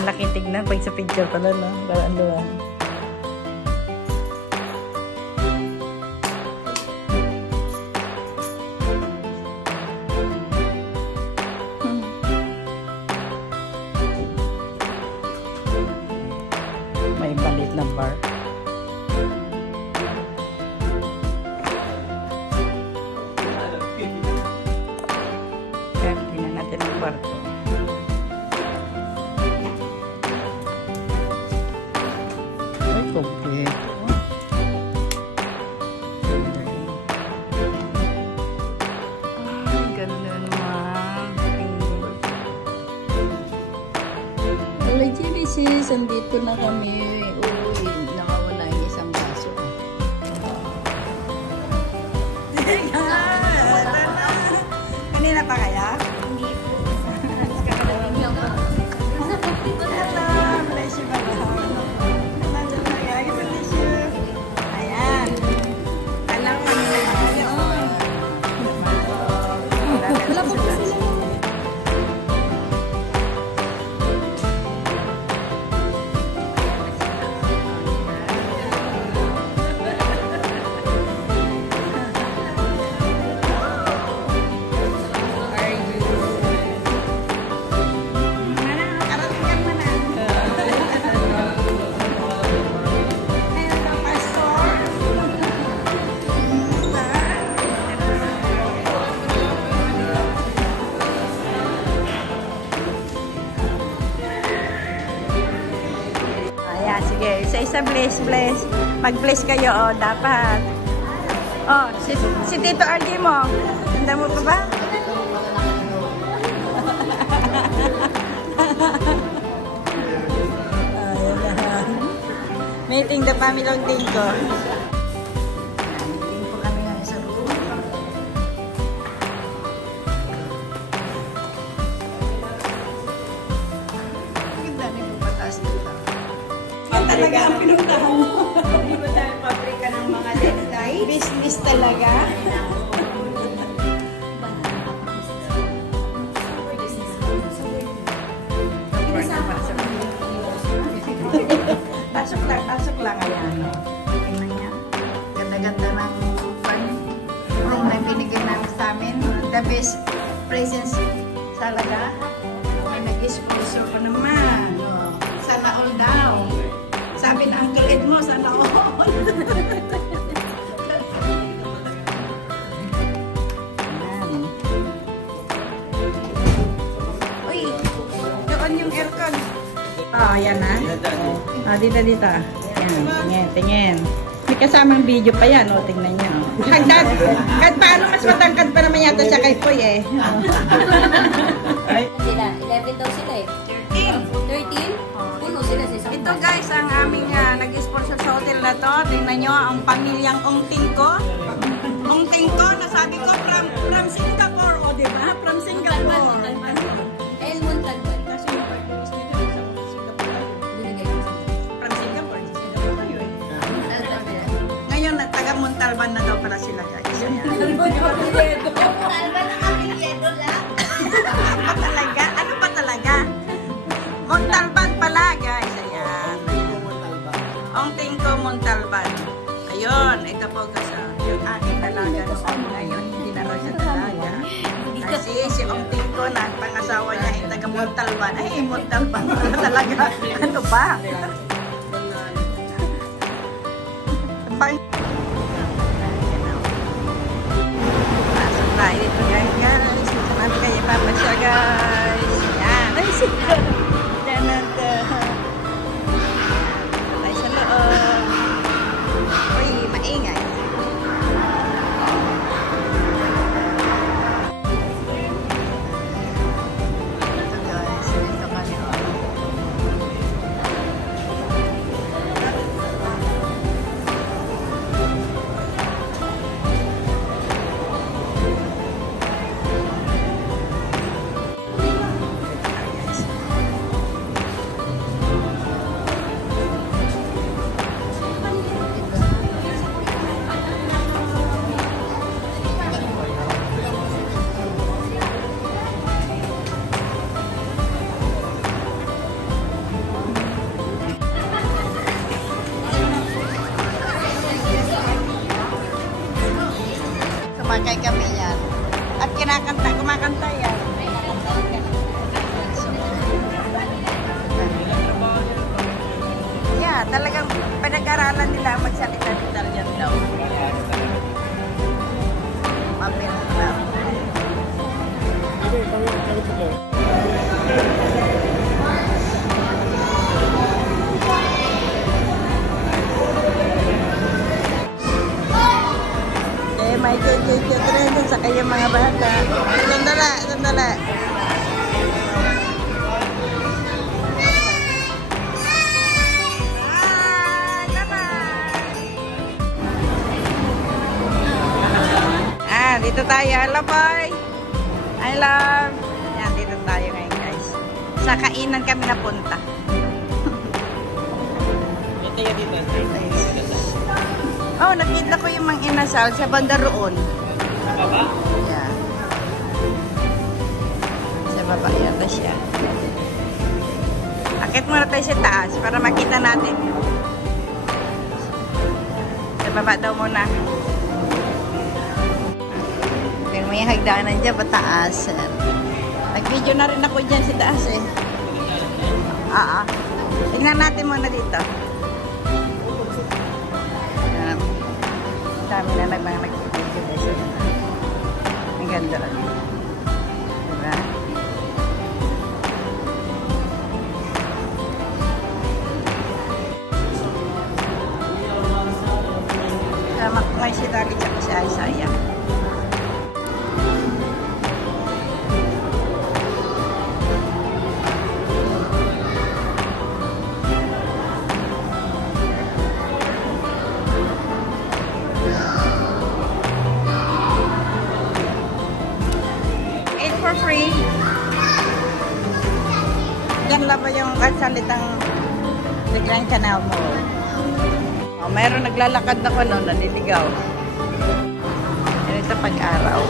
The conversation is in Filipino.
Ang laki tignan pag sa picture pala, no? Parang luwan. May balit na bar. Kaya tingnan natin ang kwarto. Ay, kompleto. Ay, ganda naman. Hello, Genesis. Andito na kami. Uy, nakawala yung isang baso. Kanina pa kaya? Hindi po. Hello, bless you, Baba. Bless you. Ayan. Alam ka nila. Wala po po sila. Sige, isa-isa bless. Mag-bless kayo, oh, dapat. Oh, si Tito Argy mo. Tanda mo pa ba? Ayan na. Meeting the family of Tinko. Meeting po kami ng isang room. Ang dami po pataas dito. Talaga ang pinuntahan mo. Hindi ba tayo pabrika ng mga deadline? Business talaga. Pasok lang ayan. Tingnan niya. Ganda-ganda ng fan. Room na binigyan namin sa amin. The best presents talaga. May nag-sponsor ko naman. Sana all daw. Sabi ng Uncle Ed mo, sana all. Uy, doon yung aircon. Oh, yan na. Oh, dito. Yan, tingin. May kasamang video pa yan, oh, tingnan niyo. Hagdan, kahit paano mas matangkad pa naman yata siya kay Poy eh. Sila, 11 daw sila eh. 13? Puno sila sa isang Ito guys, ang aming nag-sponsor sa hotel na to. Tingnan nyo, ang pamilyang Ong Tinko. Ong Tinko, nasabi ko from Singapore, o diba? From Singapore. El Montalban. From Singapore. Ngayon, taga Montalban na daw pala sila guys. Montalban ang apelyido lang. Ano pa talaga? Montalban pala guys. Ayan. Ong Tinko Montalban. Ayun, ito po kasi yung aking dalaga noon. Ngayon, hindi na raw siya dalaga. Kasi si Ong Tinko na ang pangasawa niya ay taga Montalban. Ay, Montalban pala talaga. Ano ba? Pasok tayo dito guys. Samahan kayo papa siya guys. Yan. Ay, siya. Tayo sa loob. Uy, maingay. Ito guys, dito kami. Okay, may cute rin sa kayong mga bata. Sandala, sandala. Dito tayo. Hello, boy. I love. Yan, dito tayo ngayon, guys. Sa kainan kami napunta. Oh, nakita ko yung mga inasal sa banda roon. Sa baba? Yeah. Sa baba yata siya. Akit muna tayo sa taas para makita natin. Sa baba daw muna. May hagdanan dyan, pataas. Nag-video na rin ako dyan sa taas eh. Tingnan natin muna dito. Dami na nagbang nag-video guys. Ang ganda rin. Diba? Sama ko ngayon si Dali at si Isaiah. For free. Diyan lang ba yung kasalitang The Grand Canal Mall? Oh, mayroon naglalakad na ko noon, naliligaw. Ito pag-araw.